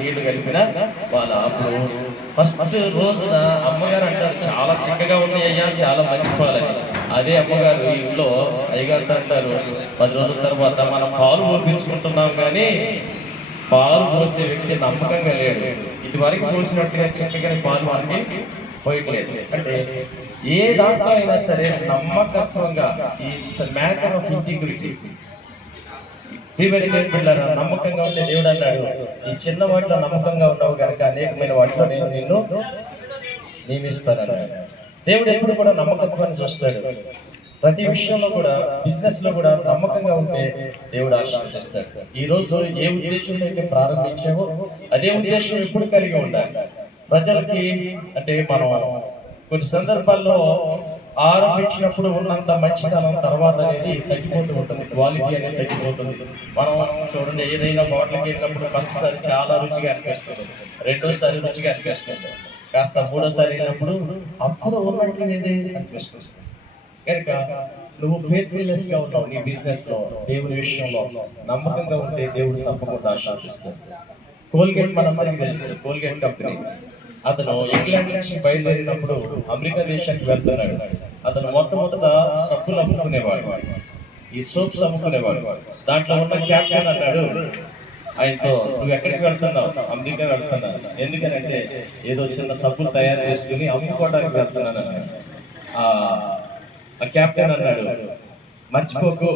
నీళ్లు కలిపిన వాళ్ళ అప్పుడు ఫస్ట్ రోజున అమ్మగారు అంటారు చాలా చిక్కగా ఉన్నాయ్యా, చాలా మంచి పాలని. అదే అమ్మగారు ఇంట్లో అయ్యగారితో అంటారు 10 రోజుల తర్వాత మనం పాలు పోపించుకుంటున్నాం కానీ పాలు పోసే వ్యక్తి నమ్మకంగా లేడు, ఇదివరకు పోసినట్టుగా చిక్కగా పాలు మనకి పోయట్లేదు. అంటే ఏ దాంట్లో అయినా సరే నమ్మకత్వంగా ఈ మ్యాటర్ ఆఫ్ ఇంటిగ్రిటీ పిల్లరా, నమ్మకంగా ఉంటే దేవుడు అన్నాడు, ఈ చిన్న వాటిలో నమ్మకంగా ఉన్నావు కనుక అనేకమైన వాటిలో నేను నిన్ను నియమిస్తాను. దేవుడు ఎప్పుడు కూడా నమ్మకత్వాన్ని చూస్తాడు. ప్రతి విషయంలో కూడా, బిజినెస్ లో కూడా నమ్మకంగా ఉంటే దేవుడు ఆశీర్వదిస్తాడు. ఈ రోజు ఏ ఉద్దేశంతో అయితే ప్రారంభించావో అదే ఉద్దేశం ఎప్పుడు కలిగి ఉండాలి. ప్రజలకి అంటే మనం కొన్ని సందర్భాల్లో ఆరంభించినప్పుడు ఉన్నంత మంచితనం తర్వాత అనేది తగ్గిపోతూ ఉంటుంది, క్వాలిటీ అనేది తగ్గిపోతుంది. మనం చూడండి, ఏదైనా హోటల్కి వెళ్ళినప్పుడు ఫస్ట్ సారి చాలా రుచిగా అనిపిస్తుంది, రెండోసారి రుచిగా అనిపిస్తుంది, కాస్త మూడోసారి వెళ్ళినప్పుడు అప్పుడు ఉన్నట్టు అనిపిస్తుంది. కనుక నువ్వు ఫెయిత్ఫుల్నెస్ గా ఉన్నావు నీ బిజినెస్ లో, దేవుని విషయంలో నమ్మకంగా ఉంటే దేవుడు తప్పకుండా ఆశీర్వదిస్తాడు. కోల్గేట్ మనందరికీ తెలుసు, కోల్గేట్ కంపెనీ. అతను ఇంగ్లాండ్ నుంచి బయలుదేరినప్పుడు అమెరికా దేశానికి వెళ్తున్నాడు. అతను మొట్టమొదట సబ్బులు అమ్ముకునేవాడు, ఈ సోప్స్ అమ్ముకునేవాడు. దాంట్లో ఉన్న క్యాప్టెన్ అన్నాడు ఆయనతో, నువ్వు ఎక్కడికి వెళ్తున్నావు? అమెరికా వెళ్తున్నాను. ఎందుకనంటే ఏదో చిన్న సబ్బులు తయారు చేసుకుని అమ్ముకోవడానికి వెళ్తున్నాను అన్నాడు. ఆ క్యాప్టెన్ అన్నాడు, మర్చిపోకు,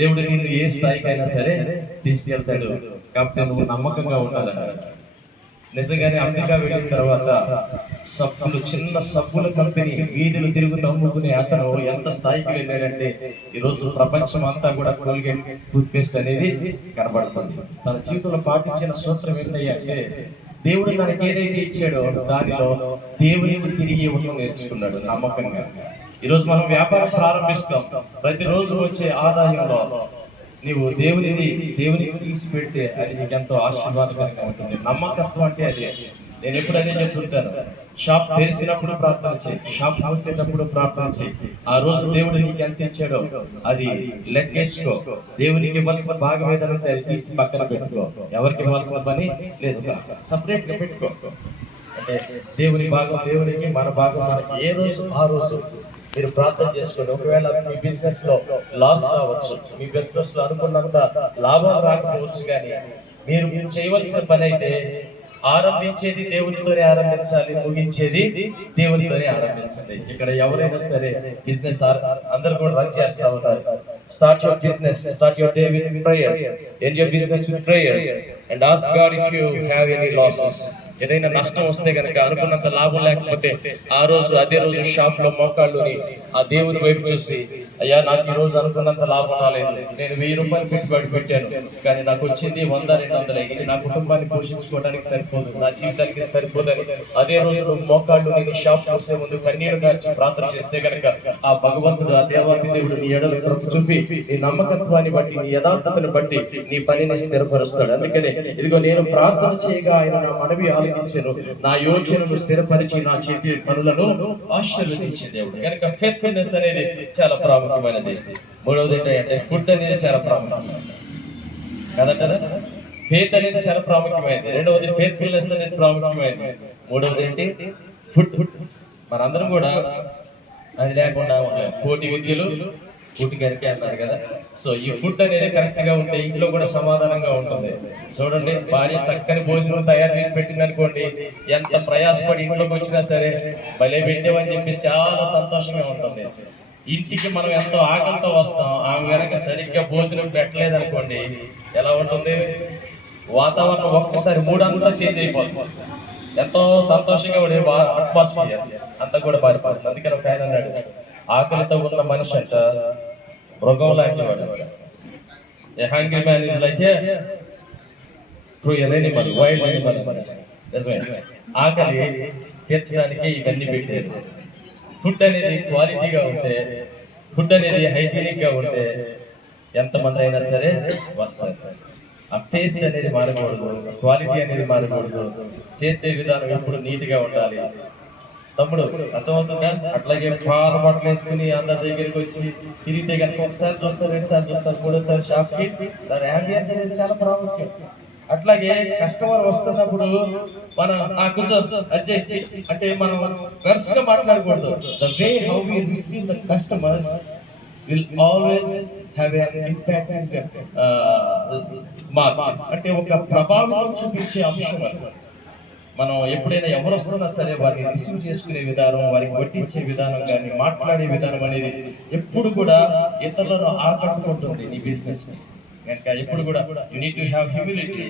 దేవుడు నిన్ను ఏ స్థాయికైనా సరే తీసుకెళ్తాడు, కాకపోతే నువ్వు నమ్మకంగా ఉండాలన్నాడు. నిజంగానే అమెరికా వెళ్ళిన తర్వాత సబ్బులు, చిన్న సబ్బుల కంపెనీ వీధులు తిరుగుతూ అమ్ముకునే అతను ఎంత స్థాయికి వెళ్ళాడంటే ఈరోజు ప్రపంచం అంతా కూడా కోల్గేట్ టూత్ పేస్ట్ అనేది కనబడుతుంది. తన జీవితంలో పాటించిన సూత్రం ఏంటంటే దేవుడు తనకి ఏదైతే ఇచ్చాడో దానిలో దేవునికి తిరిగి ఇవ్వడం నేర్చుకున్నాడు నమ్మకంగా. ఈరోజు మనం వ్యాపారం ప్రారంభిస్తాం, ప్రతిరోజు వచ్చే ఆదాయంలో నీవు దేవునికి తీసి పెడితే అది నీకు ఎంతో ఆశీర్వాదకరంగా ఉంటుంది. నమ్మకత్వం అంటే అదే. నేను ఎప్పుడు అదే చెప్తుంటాను, షాప్ తెరిచినప్పుడు ప్రార్థన చేయి, షాప్ మూసేటప్పుడు ప్రార్థన చేయి. ఆ రోజు దేవుడు నీకు ఎంత ఇచ్చాడో అది లెక్కేసుకో. దేవునికి ఇవ్వాల్సిన భాగం ఏదైనా ఉంటే అది తీసి పక్కన పెట్టుకో, ఎవరికి ఇవ్వాల్సిన పని లేదు, సపరేట్ గా పెట్టుకో. అంటే దేవుని భాగం దేవునికి, మన భాగం మనకి. ఏ రోజు ఆ రోజు మీరు ప్రార్థన చేసుకోండి. ఒకవేళ మీ బిజినెస్ లో లాస్ రావచ్చు, మీ బిజినెస్ లో అనుకున్నంత లాభం రాకపోవచ్చు, కానీ మీరు చేయవలసిన పని అయితే ఆరంభించేది దేవునితోనే ఆరంభించాలి, ముగించేది దేవునితోనే ఆరంభించండి. ఇక్కడ ఎవరైనా సరే బిజినెస్ అందరు కూడా రన్ చేస్తా ఉన్నారు. Start your business, start your day with prayer, end your business with prayer and ask God if you have any losses. ఏదైనా నష్టం వస్తే కనుక, అనుకున్నంత లాభం లేకపోతే అదే రోజు షాప్ లో మోకాళ్ళుని ఆ దేవుని వైపు చూసి, అయ్యా నాకు ఈ రోజు అనుకున్నంత లాభం రాలేదు, నేను 1000 రూపాయలు పెట్టుబడి పెట్టాను కానీ నాకు వచ్చింది 100-200, ఇది నా కుటుంబాన్ని పోషించుకోవడానికి సరిపోదు, నా జీవితానికి సరిపోదని అదే రోజు నువ్వు మోకాళ్ళు నీ షాప్ చూసే ముందు కన్నీరు కార్చి ప్రార్థన చేస్తే కనుక ఆ భగవంతుడు, ఆ దేవాది దేవుడు నీ ఎడలు కృప చూపి నీ నమ్మకత్వాన్ని బట్టి, నీ యథార్థతను బట్టి నీ పనిని స్థిరపరుస్తాడు. అందుకనే ఇదిగో నేను ప్రార్థన చేయగా ఆయన నా మనవి ఆలకించెను, నా యోచనను స్థిరపరిచి నా చేతి పనులను ఆశీర్వదించే దేవుడు. కనుక ఫెయిత్ఫుల్నెస్ అనేది చాలా ప్రాముఖ్యమైనది. మూడవది ఏంటంటే ఫుడ్ అనేది చాలా ప్రాముఖ్యమైనది కదంటారా. ఫెయిత్ అనేది చాలా ప్రాముఖ్యమైనది. రెండవది ఫెయిత్ఫుల్నెస్ అనేది ప్రాముఖ్యమైనది. మూడవది ఏంటి? ఫుడ్. మనందరం కూడా అది లేకుండా కోటి విద్యలు ఫుడ్ కరికే అన్నారు కదా. సో ఈ ఫుడ్ అనేది కరెక్ట్ గా ఉంటే ఇంట్లో కూడా సమాధానంగా ఉంటుంది. చూడండి, భార్య చక్కని భోజనం తయారు చేసి పెట్టింది అనుకోండి, ఎంత ప్రయాసపడి ఇంట్లోకి వచ్చినా సరే భలే పెట్టేవని చెప్పి చాలా సంతోషంగా ఉంటుంది. ఇంటికి మనం ఎంతో ఆకలితో వస్తాం, ఆమె కనుక సరిగ్గా భోజనం పెట్టలేదు అనుకోండి ఎలా ఉంటుంది? వాతావరణం ఒక్కసారి మూడంతా చేంజ్ అయిపోతుంది, ఎంతో సంతోషంగా ఉండే అట్మాస్ఫియర్ అంతా కూడా మారిపోతుంది. అందుకని ఒక ఆయన అన్నాడు, ఆకలితో ఉన్న మనిషి అంట మృగం లాంటి వాడు. A hungry man is like a animal, wild animal. నిజమే, ఆకలి తీర్చడానికి ఇవన్నీ పెట్టారు. ఫుడ్ అనేది క్వాలిటీగా ఉంటే, ఫుడ్ అనేది హైజీనిక్ గా ఉంటే ఎంతమంది అయినా సరే వస్తారు. ఆ టేస్ట్ అనేది మారకూడదు, క్వాలిటీ అనేది మారకూడదు, చేసే విధానం ఎప్పుడు నీట్గా ఉండాలి. తమ్ముడు అర్థమవుతుందా? అట్లాగే పాల బట్టలు వేసుకుని అందరి దగ్గరికి వచ్చి తిరిగితే కనుక ఒకసారి చూస్తారు, 2 సార్లు చూస్తారు, 3వ సారి షాప్కి. దాని యాంబియన్స్ అనేది చాలా ప్రాముఖ్యం. అట్లాగే కస్టమర్ వస్తున్నప్పుడు మనం కొంచెం అంటే మనం వరుసగా మాట్లాడకూడదు. The way how we receive the customers will always have an impact అంటే ఒక ప్రభావం చూపించే అంశం అది. మనం ఎప్పుడైనా ఎవరు వస్తున్నా సరే వారిని రిసీవ్ చేసుకునే విధానం, వారికి వడ్డించే విధానం కానీ మాట్లాడే విధానం అనేది ఎప్పుడు కూడా ఇతరులను ఆకట్టుకుంటుంది నీ బిజినెస్ ని. కనుక ఎప్పుడు కూడా you need to have humility,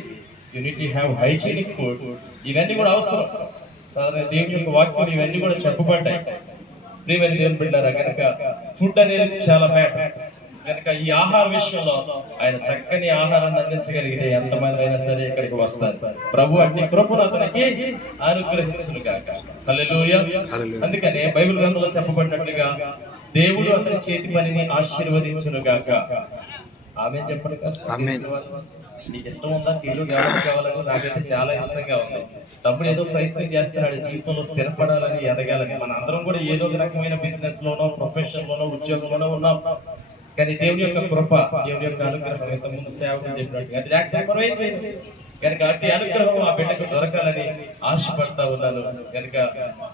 you need to have hygienic food. ఇవన్నీ కూడా అవసరం. సాధారణ దేవుని యొక్క వాక్యం ఇవన్నీ కూడా చెప్పబడ్డాయి. ప్రియమైన దేవుని బిడ్డారా, కనుక ఫుడ్ అనేది చాలా మ్యాటర్. కనుక ఈ ఆహార విషయంలో ఆయన చక్కని ఆహారాన్ని అందించగలిగితే ఎంతమంది అయినా సరే ఇక్కడికి వస్తారు. ప్రభు అన్ని కృపను అతనికి అనుగ్రహించును గాక. హల్లెలూయా. అందుకనే బైబిల్ గ్రంథంలో చెప్పబడినట్లుగా దేవుడు అతని చేతి పనిని ఆశీర్వదించును గాక. ఆమె చెప్పండి కాస్త. నీకు ఇష్టం ఉందా ఇల్లు డెవలప్ కావాలని? నాకైతే చాలా ఇష్టంగా ఉంది. తమ్ముడు ఏదో ప్రయత్నం చేస్తున్నాడు జీవితంలో స్థిరపడాలని, ఎదగాలని. మన అందరం కూడా ఏదో ఒక రకమైన బిజినెస్ లోనో, ప్రొఫెషన్ లోనో, ఉద్యోగంలోనో ఉన్నాం. కానీ దేవుని యొక్క కృప, దేవుని యొక్క అనుగ్రహం, ఇంతకుముందు సేవకులు చెప్పినట్టుగా అది లేకపోతే మనం ఏం చేయాలి? కనుక అట్టి అనుగ్రహం ఆ బిడ్డకు దొరకాలని ఆశపడతా ఉన్నాను. కనుక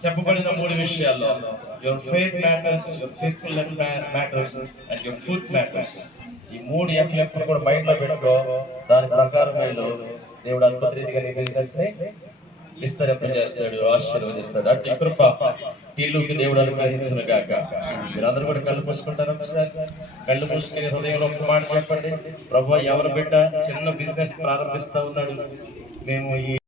చెప్పబడిన 3 విషయాల్లో your faith matters, your faithfulness matters and your food matters. ఈ 3 ఎఫ్ఎఫ్లు కూడా మైండ్లో పెట్టుకో. దాని ప్రకారం వీళ్ళు దేవుడు అద్భుత రీతిగా నీ బిజినెస్ ని విస్తరింపజేస్తాడు, ఆశీర్వదిస్తాడు. అట్టి కృప ఇల్లుకి దేవుడు అనుగ్రహించును గాక. మీరందరూ కూడా కళ్ళు మూసుకుంటారు. ఒకసారి కళ్ళు మూసుకుని హృదయంలో ఒక మాట చెప్పండి. ప్రభువా, ఎవరు బిడ్డ చిన్న బిజినెస్ ప్రారంభిస్తా ఉన్నాడు, మేము ఈ